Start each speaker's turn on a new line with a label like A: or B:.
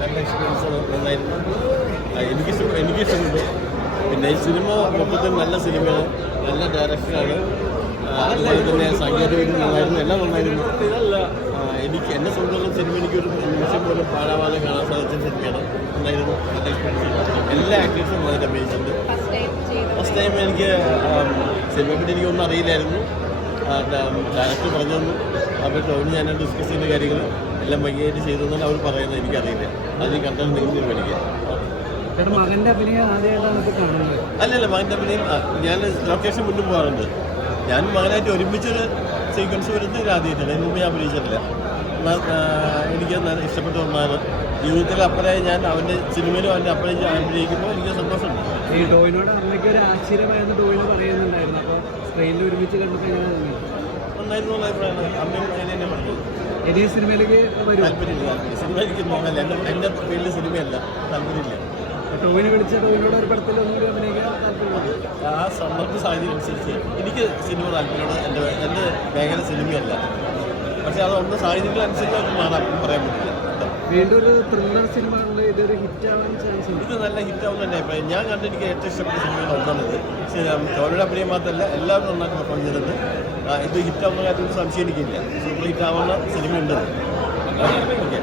A: നല്ല എക്സ്പീരിയൻസ് നന്നായിരുന്നു. എനിക്ക് എനിക്ക് ഇഷ്ടപ്പെട്ടു പിന്നെ ഈ സിനിമ മൊത്തത്തിൽ നല്ല സിനിമയാണ് നല്ല ഡയറക്ഷനാണ് അതുപോലെ തന്നെ സാങ്കേതികവിദ്യ നന്നായിരുന്നു. എല്ലാം നന്നായിരുന്നു. എനിക്ക് എന്നെ സംബന്ധിച്ചുള്ള സിനിമ എനിക്കൊരു നിമിഷം പോലും പാഴാവാതെ കാണാൻ സാധിച്ച സിനിമയാണ് നന്നായിരുന്നു. നല്ല എക്സ്പീരിയൻസ് എല്ലാ ആക്ടേഴ്സും വളരെ അഭിനയിച്ചിട്ടുണ്ട്
B: ഫസ്റ്റ് ടൈം ചെയ്തു
A: ഫസ്റ്റ് ടൈം എനിക്ക് സിനിമയെ പറ്റി എനിക്കൊന്നും അറിയില്ലായിരുന്നു. ഡയറക്ടർ പറഞ്ഞു തന്നു. അപ്പോൾ ടോണി ഞാൻ ഡിസ്കസ് ചെയ്യുന്ന കാര്യങ്ങൾ എല്ലാം ഭംഗിയായിട്ട് ചെയ്തു എന്നാണ് അവർ പറയുന്നത്. എനിക്കറിയില്ല. അത് കണ്ടാൽ നിങ്ങൾ തീരുമാനിക്കാം
C: അല്ലല്ല മകന്റെ അഭിനയം
A: ഞാൻ ലൊക്കേഷൻ മുന്നും പോകാറുണ്ട്. ഞാൻ മകനായിട്ട് ഒരുമിച്ചൊരു സീക്വൻസ് വരുന്നത് ആദ്യമായിട്ടാണ് മുമ്പ് ഞാൻ അഭിനയിച്ചിട്ടില്ല. എനിക്ക് ഇഷ്ടപ്പെട്ട ഒന്നാണ് ജീവിതത്തിൽ അപ്പനായി ഞാൻ അവന്റെ സിനിമയിലും അവന്റെ അപ്പനായി അഭിനയിക്കുമ്പോൾ എനിക്ക് സന്തോഷമുണ്ട്.
C: ഈ ടോയിനോട് അമ്മയ്ക്ക് ഒരു ആശ്ചര്യമായിരുന്നു ടോയിന് പറയുന്നുണ്ടായിരുന്നു. അപ്പോൾ സ്ക്രീനിൽ ഒരുമിച്ച് കണ്ടപ്പോൾ തോന്നി?
A: നന്നായിരുന്നു അഭിപ്രായമാണ്. അമ്മയും തന്നെ പറഞ്ഞു
C: ഇനി സിനിമയിലേക്ക് വരും.
A: താല്പര്യമില്ല. താല്പര്യം സിനിമ എനിക്ക് നോക്കല്ല എന്റെ എന്റെ ഫീൽഡ് സിനിമയല്ല. താല്പര്യമില്ല.
C: ടോയിന് വിളിച്ച ടോയിനോട് ഒരു പടത്തിൽ ഒന്നുകൂടി അഭിനയിക്കാൻ താല്പര്യമുണ്ട്
A: ആ സമ്മർദ്ദ സാഹചര്യം അനുസരിച്ച് എനിക്ക് സിനിമ താല്പര്യമാണ്. എന്റെ എന്റെ മേഖല സിനിമയല്ല. പക്ഷേ അത് ഒന്ന് സാഹചര്യങ്ങൾ അനുസരിച്ച് അത് മാറാൻ പറയാൻ പറ്റില്ല
C: വീണ്ടും ഒരു ത്രില്ലർ സിനിമ ഉണ്ട് ഇതൊരു ഹിറ്റ് ആവാൻ ചാൻസ് ഉണ്ട്.
A: ഇത് നല്ല ഹിറ്റാവുന്ന എന്റെ അഭിപ്രായം ഞാൻ കണ്ട് എനിക്ക് ഏറ്റവും ഇഷ്ടപ്പെട്ട സിനിമകൾ ഒന്നാണിത് പക്ഷേ ചോരയുടെ അഭിനയം മാത്രമല്ല എല്ലാവരും നന്നായിട്ട് പെർഫോം ചെയ്തിട്ടുണ്ട്. ഇത് ഹിറ്റ് ആവുന്ന കാര്യത്തിൽ സംശയം എനിക്കില്ല. സൂപ്പർ ഹിറ്റ് ആവുന്ന സിനിമ ഉണ്ട് ഓക്കെ.